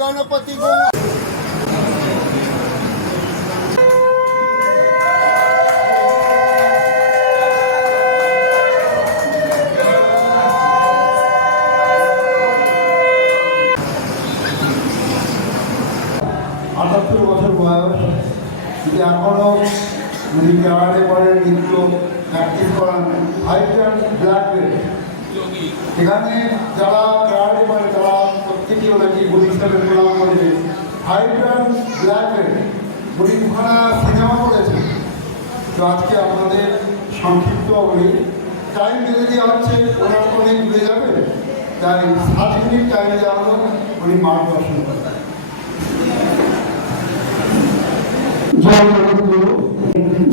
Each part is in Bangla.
गणपति আটাত্তর বছর বয়স, যদি এখনও উনি ক্যারাটে করেন, নৃত্য প্র্যাকটিস করান, 5 ইয়ার্স ব্ল্যাক বেল্ট। এখানে যারা ক্যারাটে করে তারা প্রত্যেকেই ওনাকে গুরু হিসাবে প্রণাম করবে। 5 ইয়ার্স ব্ল্যাক বেল্ট, উনি দুখানা সিনেমা করেছেন। তো আজকে আপনাদের সংক্ষিপ্ত উনি টাইম বেঁধে দেওয়া হচ্ছে, ওনার তো অনেক ঘুরে যাবে, তাই 7 মিনিট টাইম দেওয়া হলো, উনি মার্গদর্শন করেন।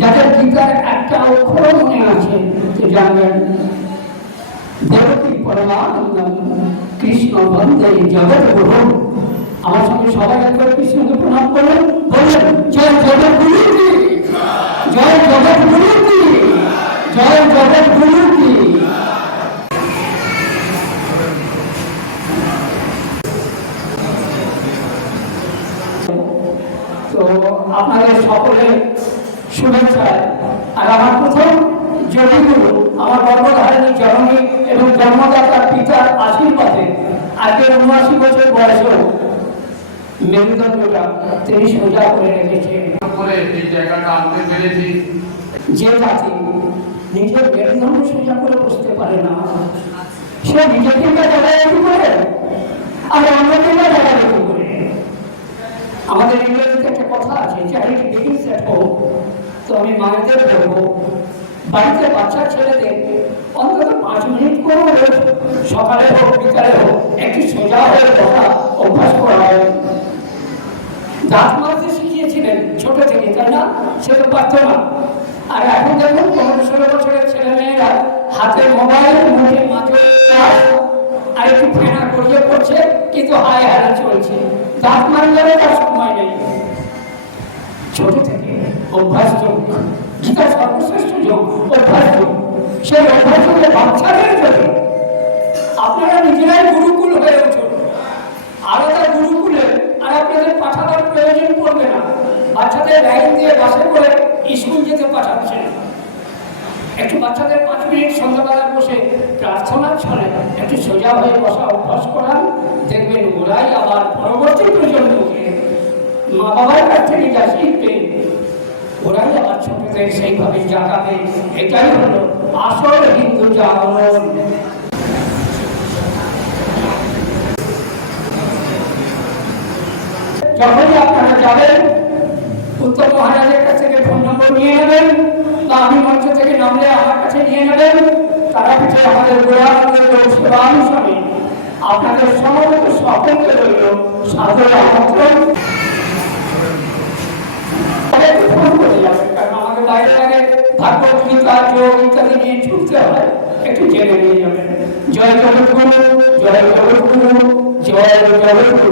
যাদের গীতার একটা অক্ষর মনে আছে তো জানবেন, দেবকী পরমানন্দম কৃষ্ণ বন্দে জগৎ গুরু। আমার সঙ্গে সবাই একবার কৃষ্ণকে প্রণাম করলেন, বললেন জয় জগৎ গুরু কি, জয় জগৎ গুরু কি, জয় জগৎ গুরু কি। তো আপনাদের সকলের শুভেচ্ছা। আর আমার প্রথম যোগীগুরু আমার গর্ভধারিণী জননী এবং জন্মদাতার পিতার আশীর্বাদে আজকের ৭৯ বছর বয়সেও মেরুদণ্ডটা তিনি সোজা করে রেখেছেন। এই জায়গাটা আনতে পেরেছি। যে জাতি নিজের মেরুদণ্ড সোজা করে বসতে পারে না, সে নিজেকে জায়গায় একটু করে আর অন্যকে জায়গায় একটু করে। আমাদের ইংরেজিতে একটা কথা আছে, চ্যারিটি বিগিনস এট হোম। তো আমি মায়েদের বলবো, বাড়িতে বাচ্চা ছেলেদের অন্তত 5 মিনিট করে সকালে হোক বিকালে হোক একটু সোজা হয়ে বসা অভ্যাস করা হয়। দাঁত মারতে শিখিয়েছিলেন ছোট থেকে, তাই না? সে তো পারত না। আর এখন দেখুন 15-16 বছরের ছেলে মেয়েরা হাতে মোবাইল, মুখে মাঝে আর একটু ফেনা করিয়ে পড়ছে, কিন্তু হায় হারা চলছে। দাঁত মারলে তার সময় নেই। ছোট থেকে অভ্যাস যোগ, গীতা সর্বশ্রেষ্ঠ যোগ অভ্যাস যোগ। সেই অভ্যাস যোগে বাচ্চাদের জন্য আপনারা নিজেরাই গুরুকুল হয়ে উঠুন। আলাদা গুরুকুলে আর আপনাদের পাঠাবার প্রয়োজন পড়বে না। বাচ্চাদের লাইন দিয়ে বাসে করে স্কুল যেতে পাঠাচ্ছেন। একটু বাচ্চাদের 5 মিনিট সন্ধ্যাবেলা বসে প্রার্থনার ছলে একটু সোজা হয়ে বসা অভ্যাস করান, দেখবেন ওরাই আবার পরবর্তী প্রজন্মকে মা বাবার কাছ থেকে যা শিখবে ওরাই আবার ছোটদের সেইভাবে জাগাবে। এটাই হলো আসল হিন্দু জাগরণ। যখনই আপনারা যাবেন, উত্তম মহারাজের কাছ থেকে ফোন নম্বর নিয়ে নেবেন, বা আমি মঞ্চ থেকে নামলে আমার কাছে নিয়ে নেবেন। তারাপীঠে আমাদের গোড়ানন্দের সেবা অনুসারে আপনাদের সমবেত সকলকে রইল সাদর আমন্ত্রণ। ফোন করে যাবেন, কারণ আমাকে বাইরে আগে ভাগবত গীতা যোগ ইত্যাদি নিয়ে ছুটতে হয়, একটু জেনে নিয়ে যাবেন। জয় জগৎগুরু, জয় জগৎগুরু, জয় জগৎগুরু।